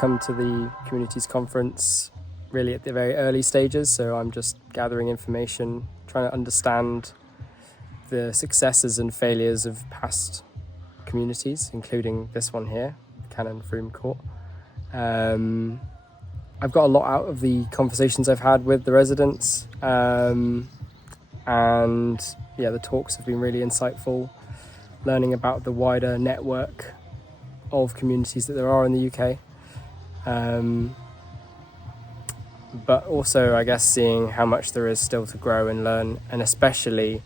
come to the Communities Conference really at the very early stages, so I'm just gathering information, trying to understand the successes and failures of past communities, including this one here, Canon Frome Court. I've got a lot out of the conversations I've had with the residents, and the talks have been really insightful, learning about the wider network of communities that there are in the UK. But also, I guess, seeing how much there is still to grow and learn, and especially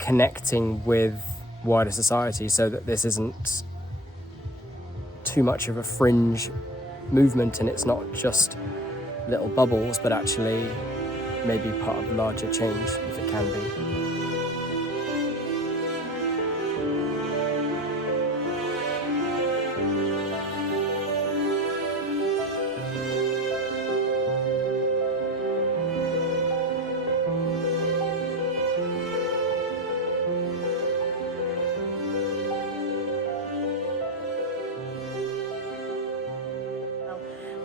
connecting with wider society so that this isn't too much of a fringe movement and it's not just little bubbles, but actually maybe part of a larger change, if it can be.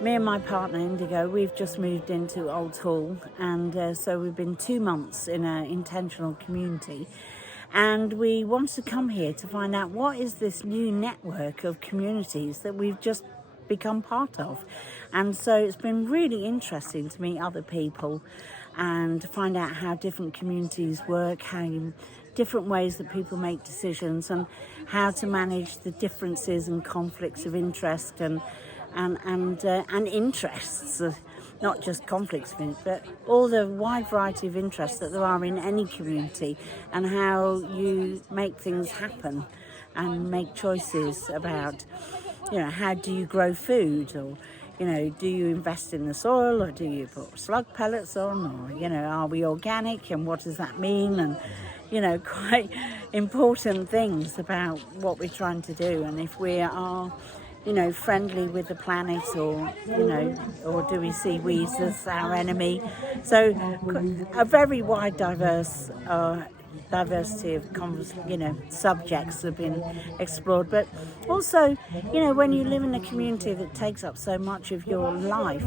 Me and my partner Indigo, we've just moved into Old Hall, and so we've been 2 months in an intentional community, and we wanted to come here to find out what is this new network of communities that we've just become part of. And so it's been really interesting to meet other people and to find out how different communities work, how different ways that people make decisions, and how to manage the differences and conflicts of interest and interests, not just conflicts of interest, but all the wide variety of interests that there are in any community, and how you make things happen and make choices about, how do you grow food, or, do you invest in the soil, or do you put slug pellets on, or, are we organic, and what does that mean, and, quite important things about what we're trying to do, and if we are friendly with the planet, or do we see weeds as our enemy? So a very wide diversity of subjects have been explored, but also when you live in a community that takes up so much of your life,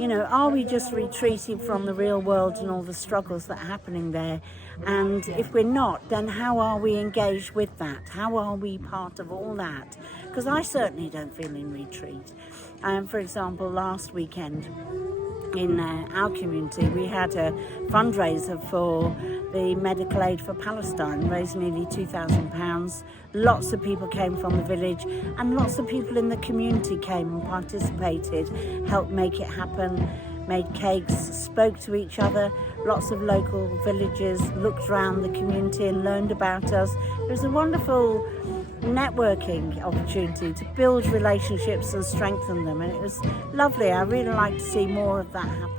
are we just retreating from the real world and all the struggles that are happening there? And if we're not, then how are we engaged with that? How are we part of all that? Because I certainly don't feel in retreat. For example, last weekend in our community, we had a fundraiser for the Medical Aid for Palestine, raised nearly £2,000. Lots of people came from the village, and lots of people in the community came and participated, helped make it happen, made cakes, spoke to each other. Lots of local villagers looked around the community and learned about us. It was a wonderful networking opportunity to build relationships and strengthen them, and it was lovely. I really like to see more of that happen.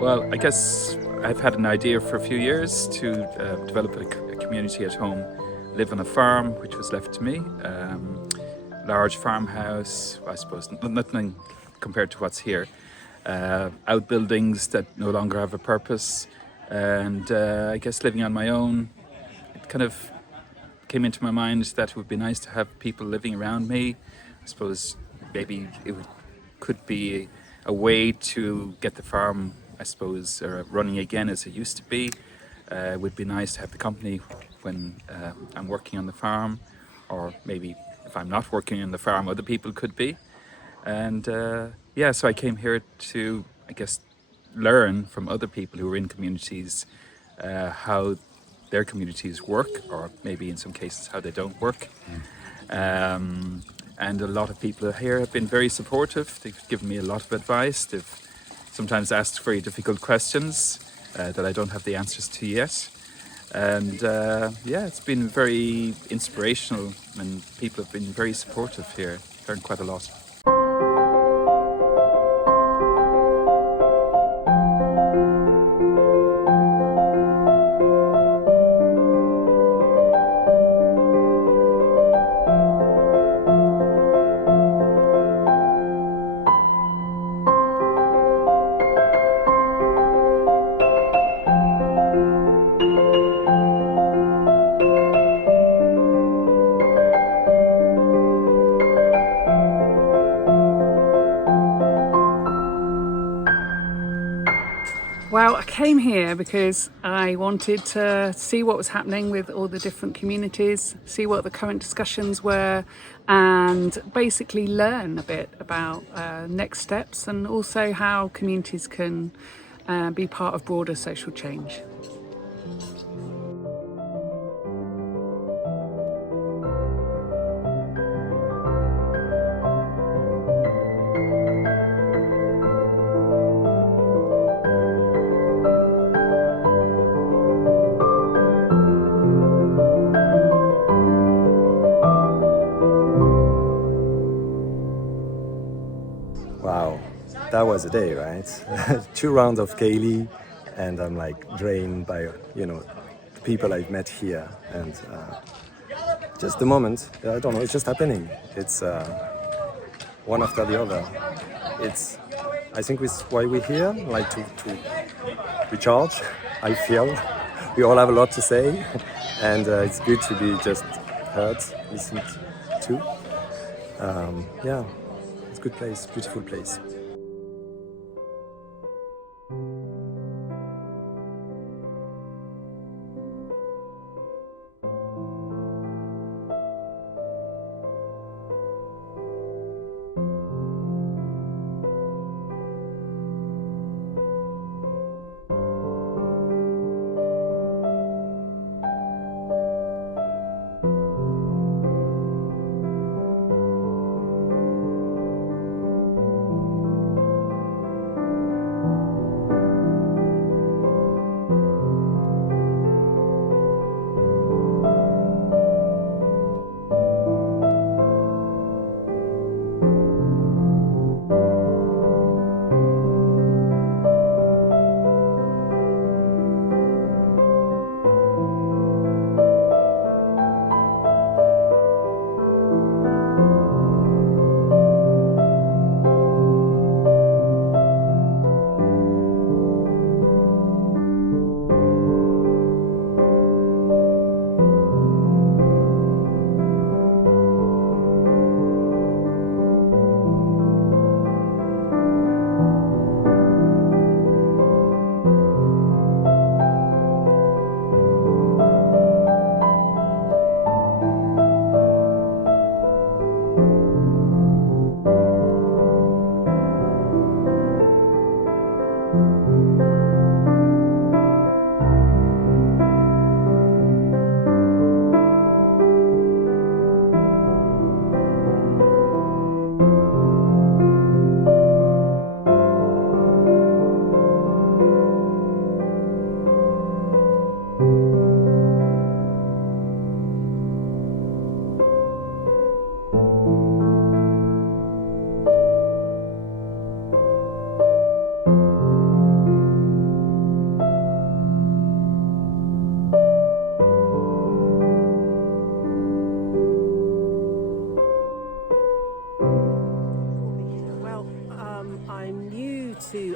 Well, I guess I've had an idea for a few years to develop a community at home, live on a farm which was left to me, large farmhouse, I suppose nothing compared to what's here, outbuildings that no longer have a purpose, and I guess living on my own. It kind of came into my mind that it would be nice to have people living around me. I suppose maybe could be a way to get the farm, I suppose, running again as it used to be. It would be nice to have the company when I'm working on the farm, or maybe if I'm not working on the farm, other people could be. And so I came here to, I guess, learn from other people who are in communities how their communities work, or maybe in some cases how they don't work. and a lot of people here have been very supportive. They've given me a lot of advice. They've sometimes asked very difficult questions that I don't have the answers to yet. And it's been very inspirational, and people have been very supportive here. Learned quite a lot. Well, I came here because I wanted to see what was happening with all the different communities, see what the current discussions were, and basically learn a bit about next steps and also how communities can be part of broader social change. Wow, that was a day, right? 2 rounds of Kaylee, and I'm like drained by, the people I've met here, and just the moment. I don't know. It's just happening. It's one after the other. I think it's why we're here, like to recharge. I feel we all have a lot to say, and it's good to be just heard, listened to. It's a good place, beautiful place.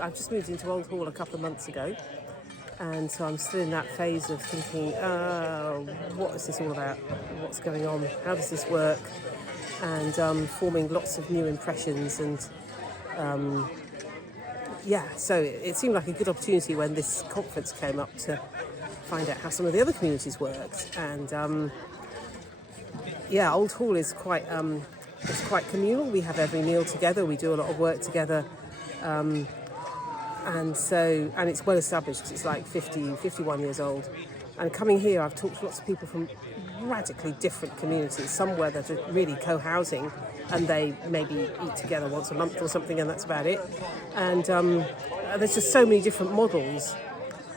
I've just moved into Old Hall a couple of months ago, and so I'm still in that phase of thinking, what is this all about? What's going on? How does this work? And forming lots of new impressions. And so it seemed like a good opportunity when this conference came up to find out how some of the other communities worked. And Old Hall is quite communal. We have every meal together. We do a lot of work together. And it's well established. It's like 51 years old. And coming here, I've talked to lots of people from radically different communities, some where they're really co-housing and they maybe eat together once a month or something, and that's about it. And there's just so many different models.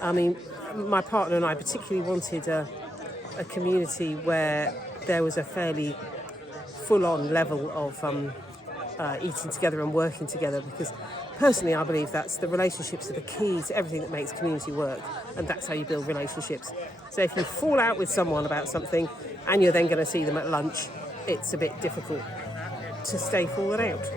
I mean, my partner and I particularly wanted a community where there was a fairly full-on level of eating together and working together, because personally I believe that's the relationships are the key to everything that makes community work, and that's how you build relationships. So if you fall out with someone about something and you're then going to see them at lunch, it's a bit difficult to stay fallen out.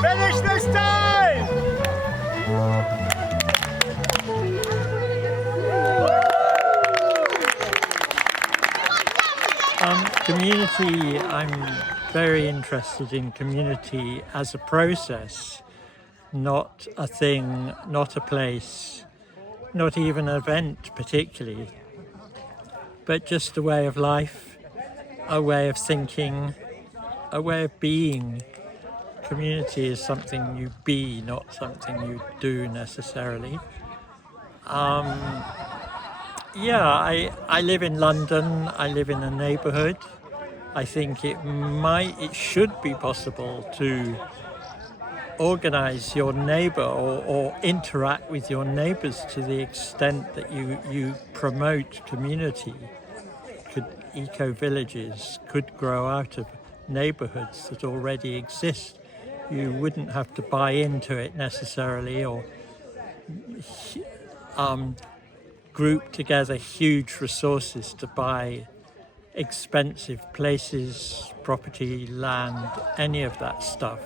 Finish this time! Community, I'm very interested in community as a process, not a thing, not a place, not even an event particularly, but just a way of life, a way of thinking, a way of being. Community is something you be, not something you do necessarily. I live in London, I live in a neighbourhood. I think it should be possible to organise your neighbour or interact with your neighbours to the extent that you promote community. Eco-villages could grow out of neighbourhoods that already exist. You wouldn't have to buy into it necessarily, or group together huge resources to buy expensive places, property, land, any of that stuff.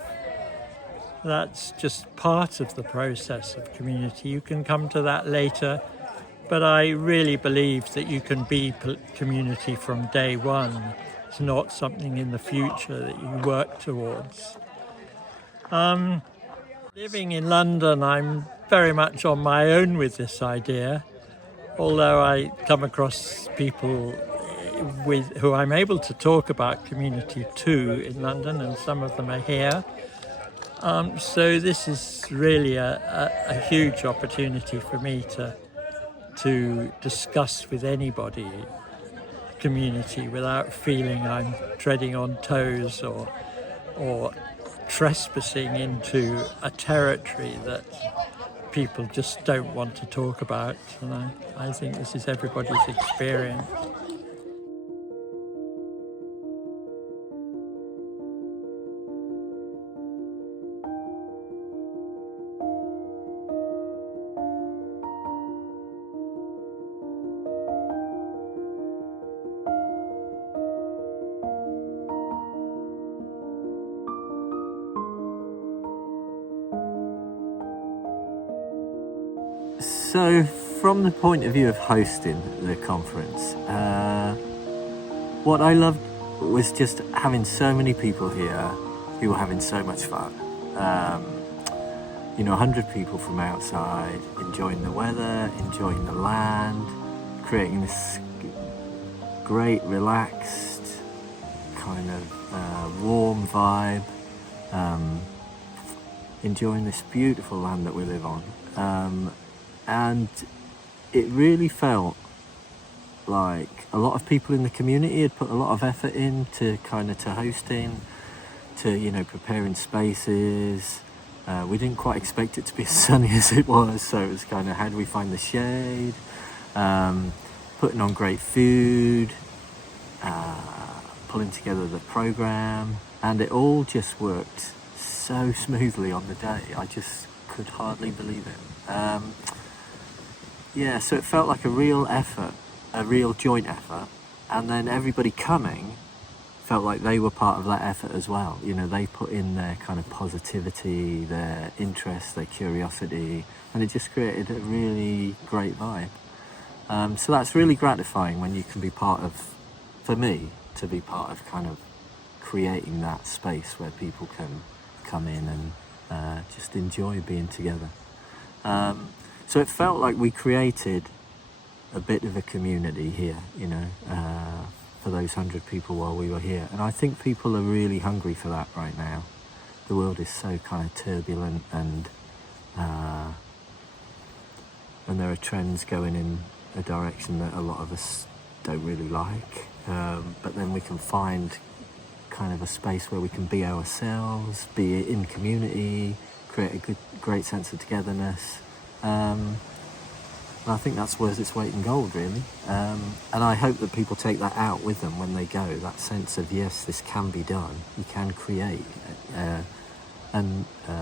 That's just part of the process of community. You can come to that later, but I really believe that you can be community from day one. It's not something in the future that you work towards. Living in London, I'm very much on my own with this idea, although I come across people who I'm able to talk about community to in London, and some of them are here. So this is really a huge opportunity for me to discuss with anybody community without feeling I'm treading on toes or trespassing into a territory that people just don't want to talk about. And I think this is everybody's experience. So, from the point of view of hosting the conference, what I loved was just having so many people here who were having so much fun. 100 people from outside, enjoying the weather, enjoying the land, creating this great, relaxed, kind of warm vibe. enjoying this beautiful land that we live on. And it really felt like a lot of people in the community had put a lot of effort into to hosting, to preparing spaces. We didn't quite expect it to be as sunny as it was, so it was how do we find the shade, putting on great food, pulling together the program, and it all just worked so smoothly on the day. I just could hardly believe it. So it felt like a real effort, a real joint effort, and then everybody coming felt like they were part of that effort as well. They put in their positivity, their interest, their curiosity, and it just created a really great vibe. So that's really gratifying when you can be part of, for me, to be part of creating that space where people can come in and just enjoy being together. So it felt like we created a bit of a community here, for those 100 people while we were here. And I think people are really hungry for that right now. The world is so turbulent, and there are trends going in a direction that a lot of us don't really like. But then we can find a space where we can be ourselves, be in community, create a great sense of togetherness. And I think that's worth its weight in gold, really. And I hope that people take that out with them when they go, that sense of, yes, this can be done. You can create a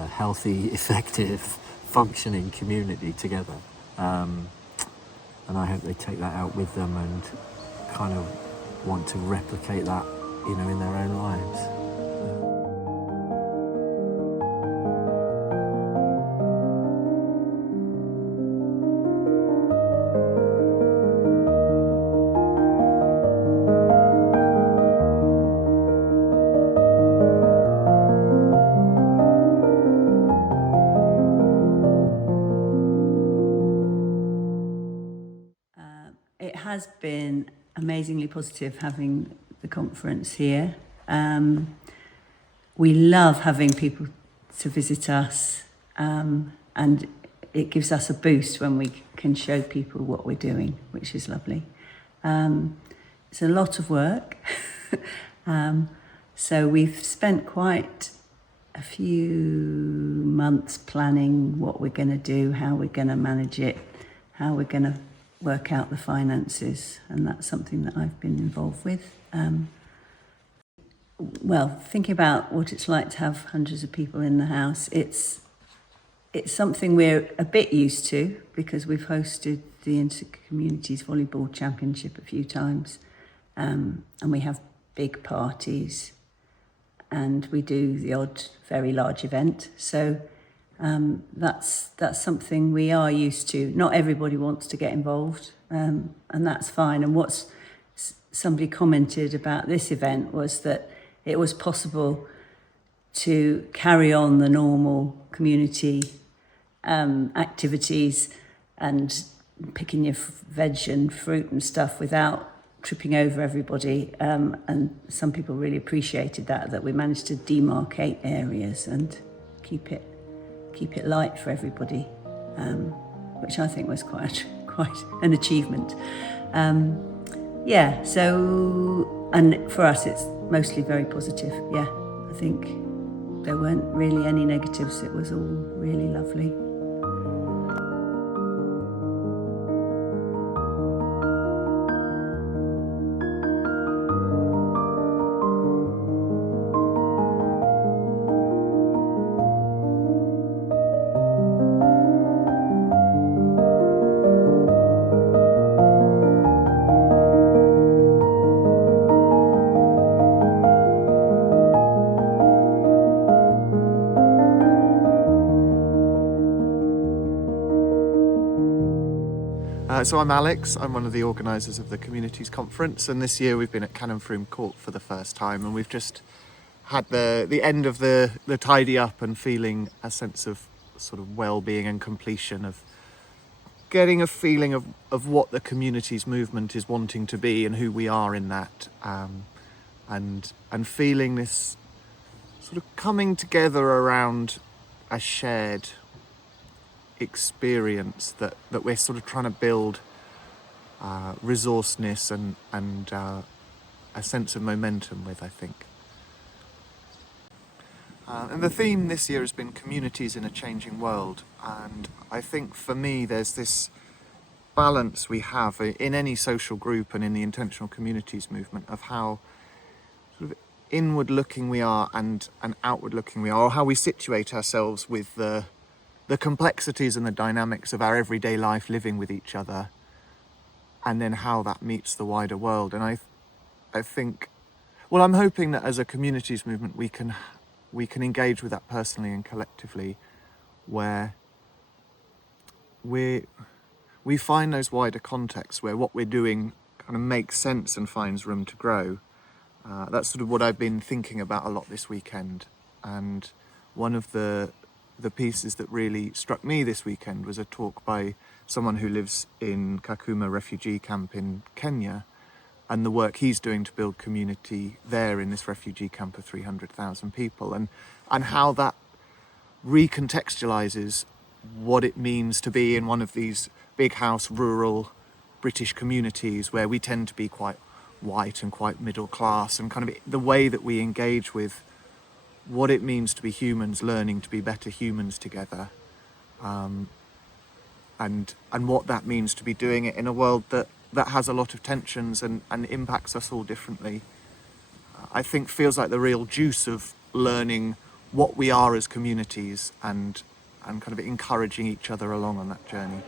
healthy, effective, functioning community together. And I hope they take that out with them and want to replicate that, in their own lives. It has been amazingly positive having the conference here. We love having people to visit us, and it gives us a boost when we can show people what we're doing, which is lovely. It's a lot of work, so we've spent quite a few months planning what we're going to do, how we're going to manage it, how we're going to work out the finances, and that's something that I've been involved with. Thinking about what it's like to have hundreds of people in the house, it's something we're a bit used to because we've hosted the Inter-Communities Volleyball Championship a few times, and we have big parties, and we do the odd very large event. So that's something we are used to. Not everybody wants to get involved, and that's fine. And what's somebody commented about this event was that it was possible to carry on the normal community activities and picking your veg and fruit and stuff without tripping over everybody. And some people really appreciated that we managed to demarcate areas and keep it light for everybody, which I think was quite an achievement. So, and for us it's mostly very positive. I think there weren't really any negatives. It was all really lovely. So I'm Alex, I'm one of the organisers of the Communities Conference, and this year we've been at Canon Frome Court for the first time, and we've just had the end of the tidy up and feeling a sense of sort of well-being and completion, of getting a feeling of what the communities movement is wanting to be and who we are in that, and feeling this sort of coming together around a shared experience that we're sort of trying to build resourceness and a sense of momentum with, I think. And the theme this year has been communities in a changing world, and I think for me there's this balance we have in any social group and in the intentional communities movement of how sort of inward looking we are and outward looking we are, or how we situate ourselves with the complexities and the dynamics of our everyday life living with each other, and then how that meets the wider world. And I think, well, I'm hoping that as a communities movement we can engage with that personally and collectively, where we find those wider contexts where what we're doing kind of makes sense and finds room to grow. That's sort of what I've been thinking about a lot this weekend. And one of the pieces that really struck me this weekend was a talk by someone who lives in Kakuma refugee camp in Kenya, and the work he's doing to build community there in this refugee camp of 300,000 people, and how that recontextualizes what it means to be in one of these big house rural British communities where we tend to be quite white and quite middle class, and kind of the way that we engage with what it means to be humans learning to be better humans together, and what that means to be doing it in a world that has a lot of tensions and impacts us all differently. I think feels like the real juice of learning what we are as communities and kind of encouraging each other along on that journey.